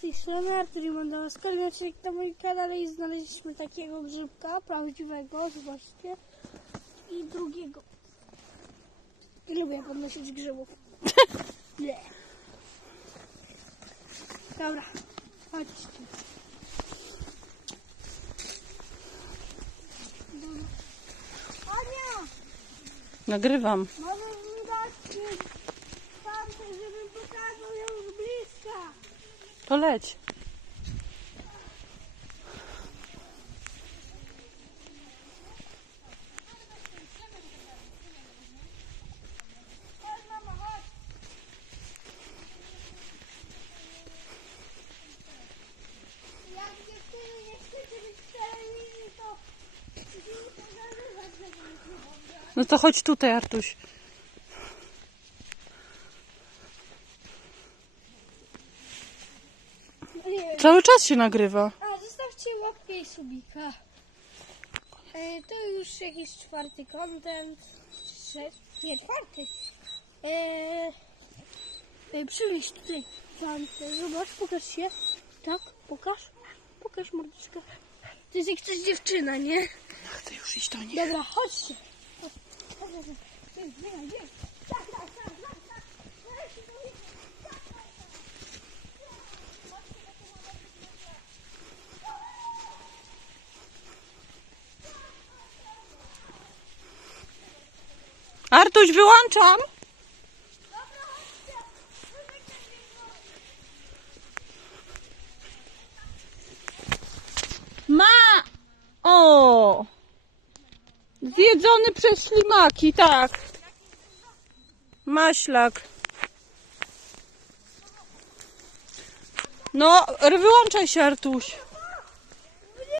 tej strony Artur i Mandała Skorniaczek na moim kanale i znaleźliśmy takiego grzybka prawdziwego, zobaczcie. I drugiego. Nie lubię podnosić grzybów. Nie. Dobra, chodźcie. Dobra. Ania! Nagrywam. Że nie No to chodź tutaj, Artuś. Nie wiem. Cały czas się nagrywa. A, zostawcie łapkę i subika. E, to już jakiś czwarty content. Trze- nie, czwarty. E, e, przynieś tutaj Fantę. Zobacz, pokaż się. Tak, pokaż. Pokaż mordeczkę. To jest jak coś dziewczyna, nie? Chcę już iść do nich. Dobra, chodźcie. Tak, tak, tak, tak, tak. Weź, to jest- tak, tak, tak. Artuś, wyłączam. Ma! O! Zjedzony przez ślimaki, tak. Maślak. No, wyłączaj się, Artuś.